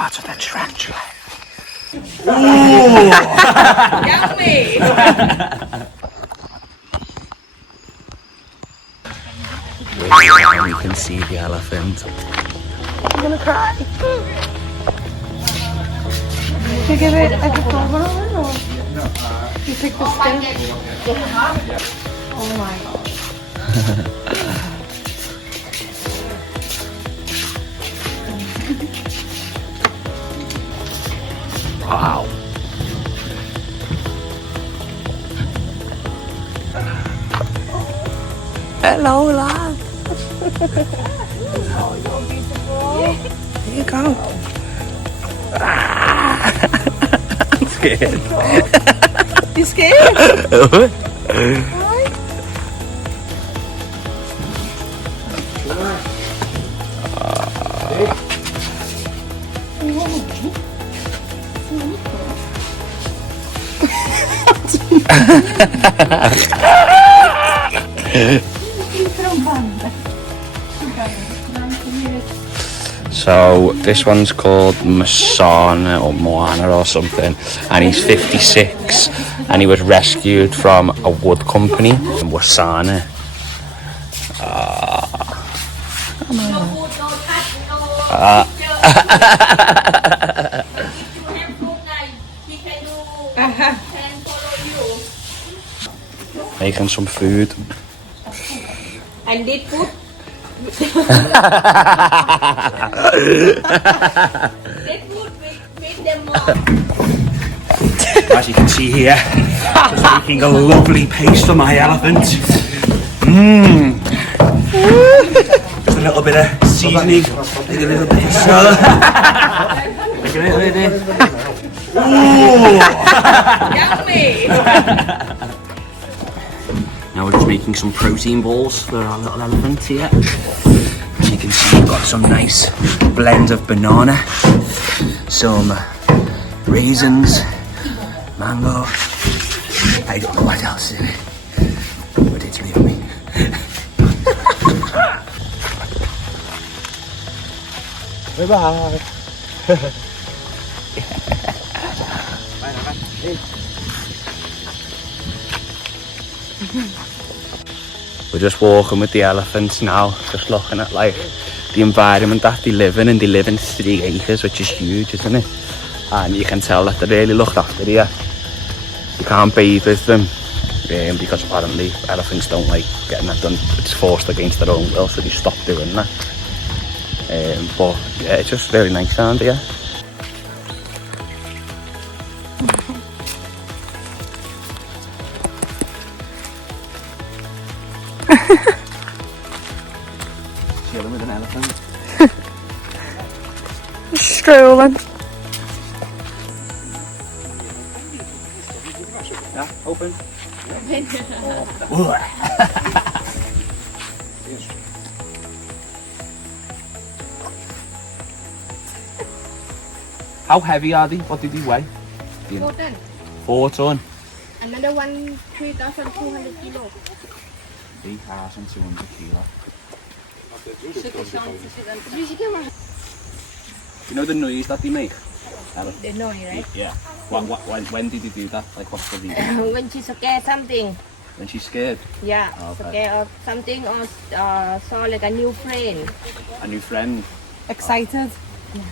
part of the tarantula. Yummy! We can see the elephant. I'm gonna cry. Should you give it like a cover or you pick the skin? Oh my god. Wow. Hello, love. Oh, you're beautiful. Here you go. I'm scared. You scared? Why? So this one's called Masana or Moana or something, and he's 56 and he was rescued from a wood company in Wasana. Making some food. And did food? Did food make them more? As you can see here, just making a lovely paste for my elephant. Just a little bit of seasoning, like a little bit of salt. Like a little bit of Yummy! Now we're just making some protein balls for our little elephant here. As you can see, we've got some nice blend of banana, some raisins, mango. I don't know what else in it, but it's yummy. Bye bye. We're just walking with the elephants now, just looking at like the environment that they live in, and they live in 3 acres, which is huge, isn't it? And you can tell that they're really looked after here. You can't bathe with them because apparently elephants don't like getting that done. It's forced against their own will, so they stop doing that. But yeah, it's just very nice around here. Chilling with an elephant. Strolling. Yeah, open. How heavy are they? What did they weigh? 4 tons. 4 ton. Another one 3,200 kilo. 3,200 kilo. You should get one. You know the noise that they make? They know you, right? Yeah. When did they do that? Like what's the reason? When she's scared something. When she's scared? Yeah, Okay. scared of something or saw like a new friend. A new friend? Excited. Yeah.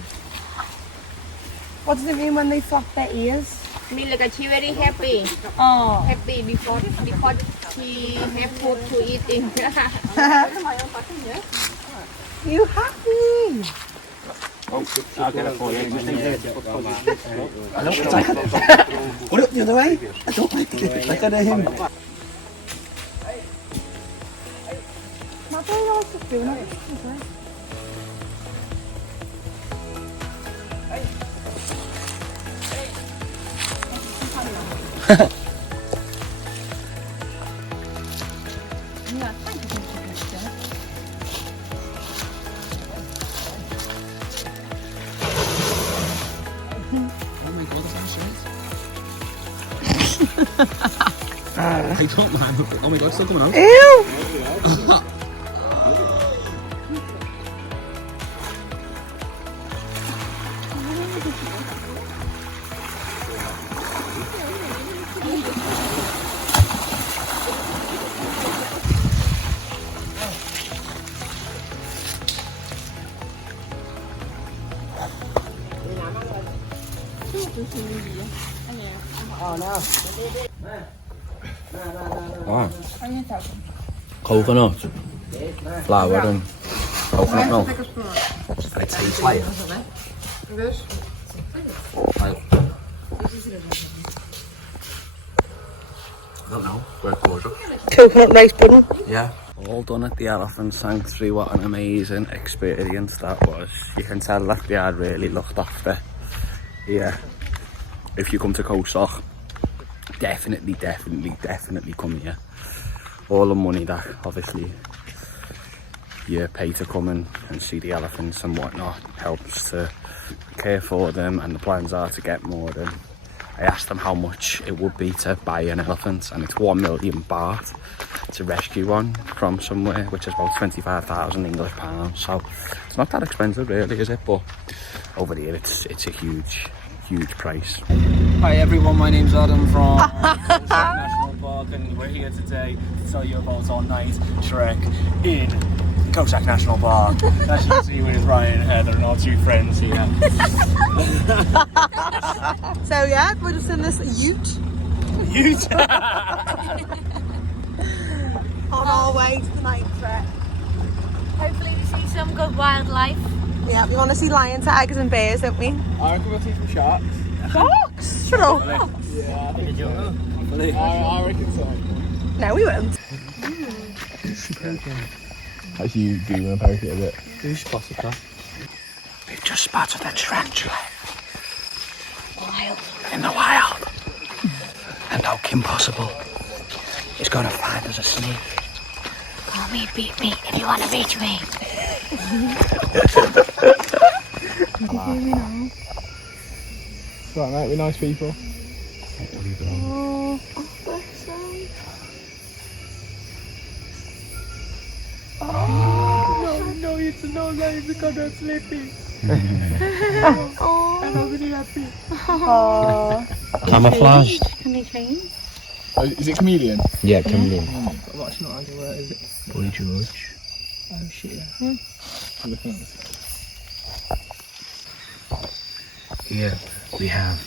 What does it mean when they flap their ears? I mean like she very happy. Oh. Happy before she have food to eating. You happy? Oh, I'll get it for you. I don't like it. Put it the other way. I don't like it. Like at him. Not very also doing it. I don't mind. Oh my god, it's still coming out. Ew! Oh. Coconut, flour and coconut milk. And it tastes like I don't know, we're gorgeous. Coconut rice pudding. Yeah. All done at the Elephant Sanctuary. What an amazing experience that was. You can tell that they are really looked after. Yeah. If you come to Khao Sok, definitely come here. All the money that obviously you pay to come and see the elephants and whatnot helps to care for them, and the plans are to get more. And I asked them how much it would be to buy an elephant, and it's 1 million baht to rescue one from somewhere, which is about 25,000 English pounds. So it's not that expensive really, is it? But over here it's a huge price. Hi everyone, my name's Adam from Khao Sok National Park, and we're here today to tell you about our night trek in Khao Sok National Park. As you can see, with Ryan and Heather and our two friends here. So yeah, we're just in this ute on our way to the night trek. Hopefully we see some good wildlife. Yeah, we want to see lions, tigers and bears, don't we? I reckon we'll see some sharks. Sharks? Shut up. Yeah, I reckon so. No, we won't. Actually, you do want to poke it a bit. We've just spotted a tarantula. In the wild. And how Kim Possible is going to find us a snake. Call me, beat me if you want to beat me. It's alright mate, we're nice people. No, it's no life because I'm sleeping. I'm really happy. Camouflaged. Can they change? Oh, is it chameleon? Yeah, chameleon. I'm actually not idea where it is. Boy George. Oh shit. Here we have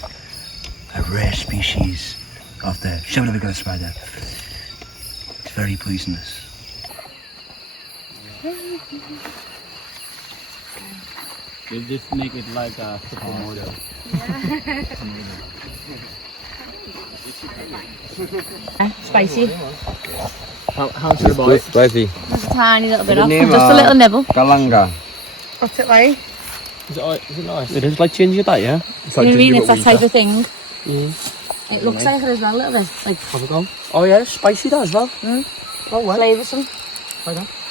a rare species of the shoulder spider. It's very poisonous. You just make it like a supermodel. Spicy. How much is the bite? Spicy. There's a tiny little bit off. Just a little nibble. Galanga. What's it like? Is it nice? It is like ginger, that, yeah? It's You know what I mean? It's that ginger type of thing. Yeah. It looks like it as well, a little bit. Like Have a go. Oh yeah, spicy that as well. Oh, what? flavoursome.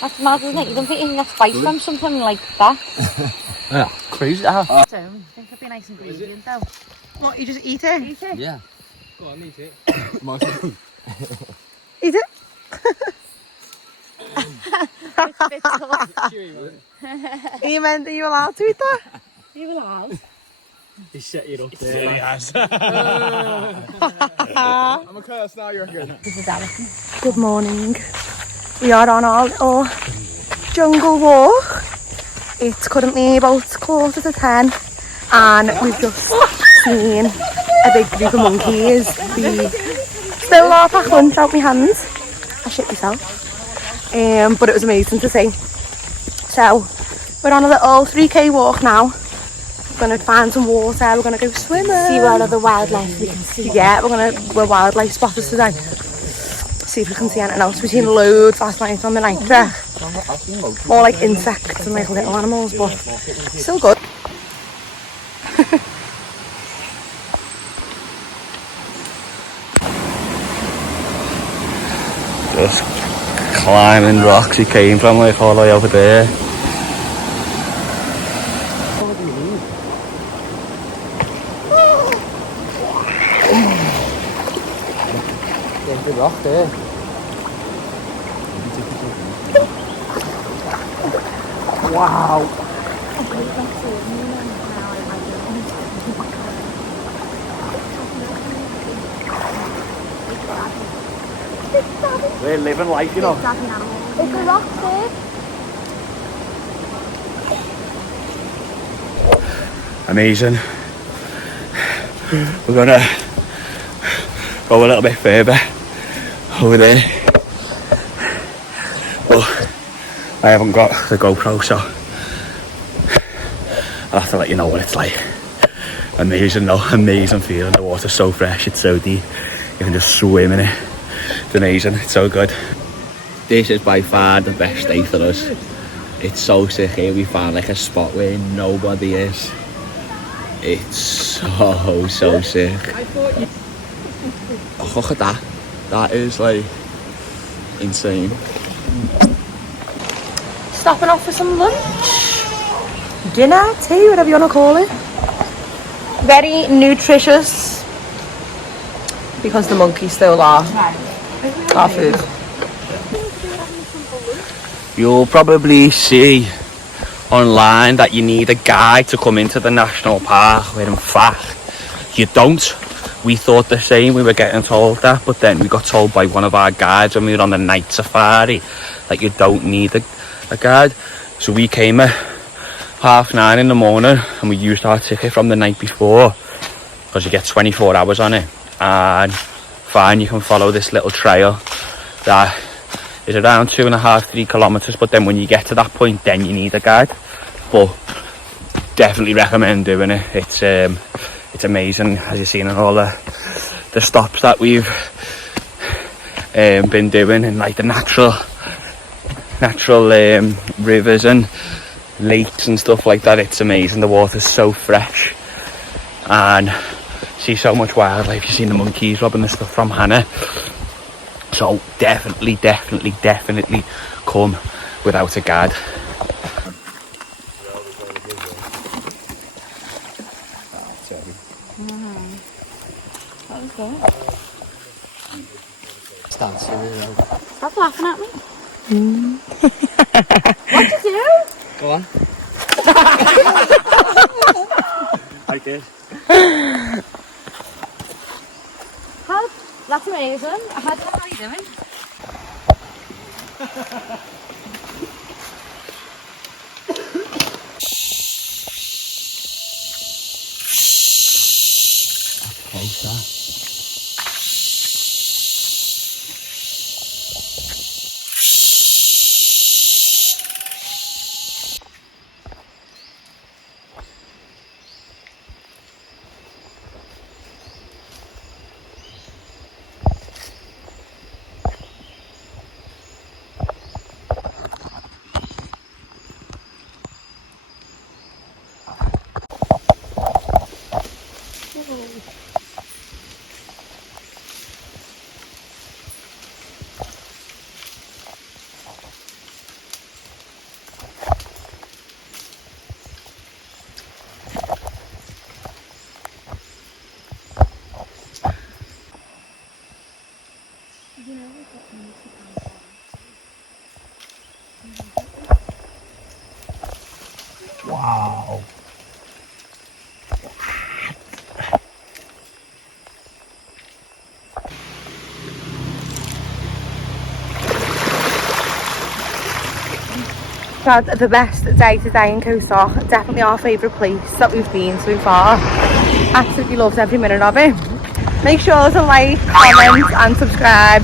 That's mad, isn't it? You don't think you can get spice from something like that. Yeah, crazy that. So, I think it'd be a nice ingredient though. What, you just eat it? Eat it. Yeah. Go on, eat it. Eat it? Bit tough. Are you allowed to eat that? You allowed? He set it up there. Yes. I'm a curse now, you reckon? This is Alison. Good morning. We are on our little jungle walk. It's currently about 9:45 and we've just seen a big group of monkeys. We still are packed lunch out my hands. I shit myself. But it was amazing to see. So we're on a little 3k walk now. We're going to find some water, we're going to go swimming. See what other wildlife we can see. Yeah, we're wildlife spotters today. See if we can see anything else. We've seen loads last night on the night trek. More like insects and like little animals, but still good. Just climbing rocks. He came from like all the way over there. There's the rock there. Wow. We're living life, you know. Is the rock there? Amazing. We're gonna go a little bit further over there. But I haven't got the GoPro, so I'll have to let you know what it's like. Amazing though, amazing feeling. The water's so fresh, it's so deep. You can just swim in it. It's amazing, it's so good. This is by far the best day for us. It's so sick here. We found like a spot where nobody is. It's so sick. Oh, look at that. That is like insane. Stopping off for some lunch, dinner, tea, whatever you want to call it. Very nutritious because the monkeys stole our food. You'll probably see online that you need a guide to come into the national park, where in fact you don't. We thought the same, we were getting told that, but then we got told by one of our guides when we were on the night safari that you don't need a guide. So we came at 9:30 in the morning and we used our ticket from the night before, because you get 24 hours on it, and fine, you can follow this little trail that is around 2.5-3 kilometers, but then when you get to that point then you need a guide. But definitely recommend doing it. It's amazing, as you've seen in all the stops that we've been doing, and like the natural rivers and lakes and stuff like that. It's amazing. The water's so fresh and see so much wildlife. You've seen the monkeys robbing the stuff from Hannah. So definitely come without a guide. Stop laughing at me. What'd you do? Go on. I did. That's amazing. How are you doing? Wow. Had the best day today in Khao Sok. Definitely our favourite place that we've been so far. Absolutely loved every minute of it. Make sure to like, comment and subscribe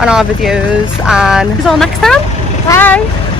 on our videos, and see you all next time. Bye.